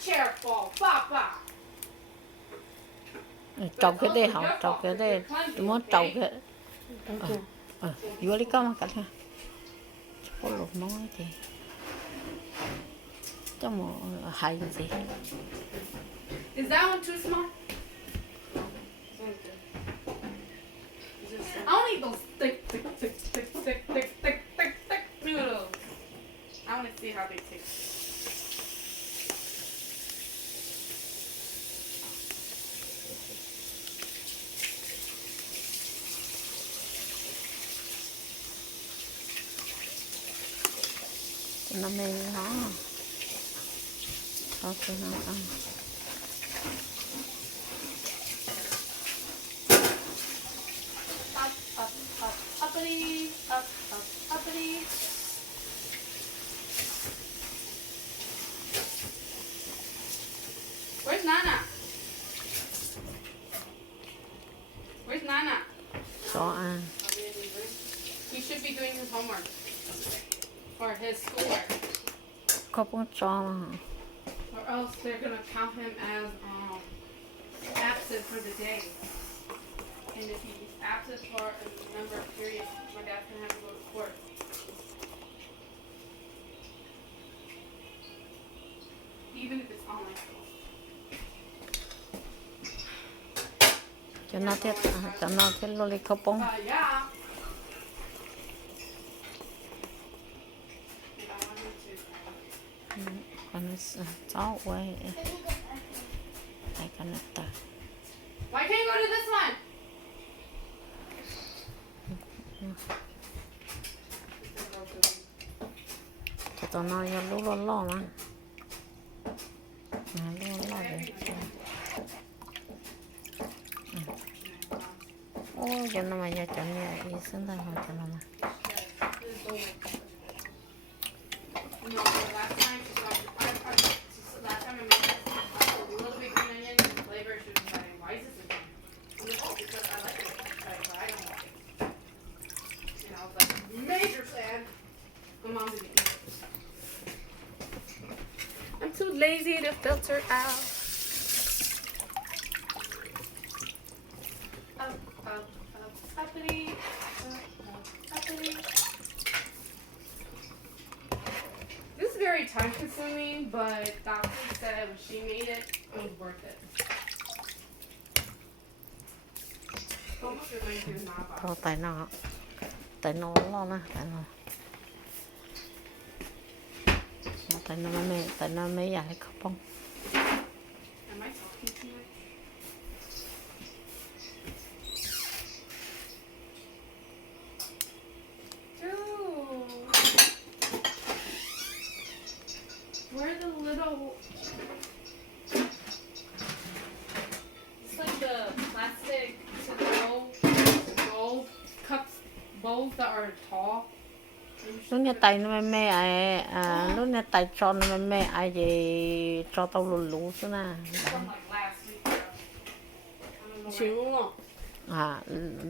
chair fall, Papa. Trồng cái đây hả? Trồng cái đây, tôi muốn trồng cái. Vô đi con cả nha. Có lột món gì? Trong một hay gì? Is that one too small? I don't need those thick noodles. I want to see how they taste. Nó mê nó. Có cái nó ăn. Uppity, uppity. Where's Nana? Where's Nana? Cho ăn. He should be doing his homework or his schoolwork. Có bún cho mà. Or else they're gonna count him as absent for the day. And if he's absent for a number of periods, my dad's gonna have to go to court. Even if it's online school. Cho nó thiết lollipop bông. Yeah. Còn nó cháu quay. Đây cái nó tờ. Why can't you go to this one? Cho tụi nó vô lú lo lo mà. Lú lo để cho. Ôi, cho nó mà giờ cho nó đi xuống đây hồi cho nó mà. No, last time I made a little bit green onion flavor. She was like, "Why is this again?" I'm like, "Oh, because I like it." Like, but I don't like it. And I was like, "Major fan." My mom didn't eat it. I'm too lazy to filter out. Uppity, uppity. This is very time consuming, but Doctor said when she made it, it was worth it. Thôi tại nó lo nè, tại nó mấy dài khóc bông. Am I talking too much? Where are the little... It's like the plastic to-go cups, bowls that are tall. Lúc nhà tay nó mê ai, lúc nhà tay cho nó mê ai gì cho tao lú thế nào.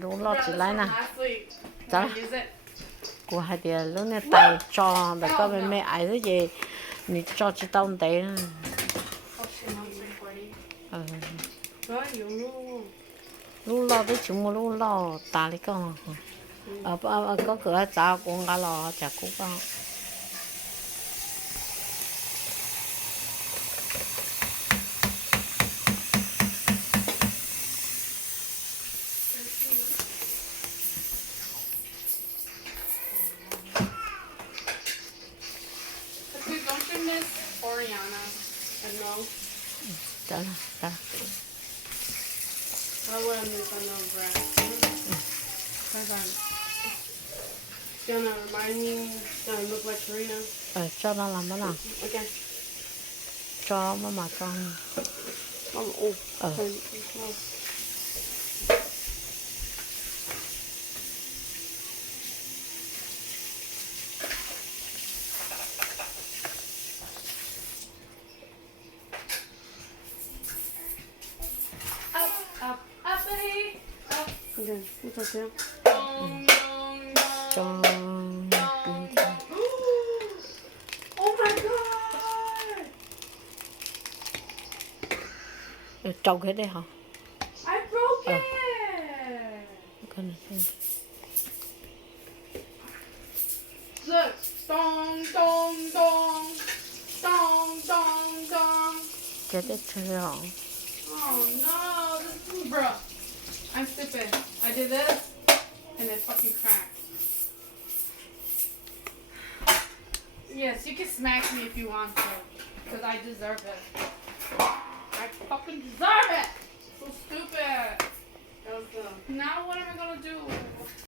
Lú lo chỉ lấy nè. Đó. Của hai đứa lúc nhà tay cho để có mê ai thế gì, mình cho chỉ tao té. Lú lo tới chúng mua lú lo ta lấy con. Có cửa cháu cũng có lò chả cũng có. Don't you miss Oriana and Mo? Đó. I would miss a no breath. Gonna remind me that I look like Karina. Cho nó làm cái nào? Again. Cho mà cho. Uppity, up. Okay, it's okay. Cho. Oh my god! Trâu hết đấy hả? I broke it. Cái này xem. Look. Dong, dong, dong. Dong, dong, dong. Chết đấy trời ơi. Oh no, bro. I'm stupid. I did this and it fucking cracked. Yes, you can smack me if you want to, because I deserve it. I fucking deserve it. So stupid. Now what am I gonna do?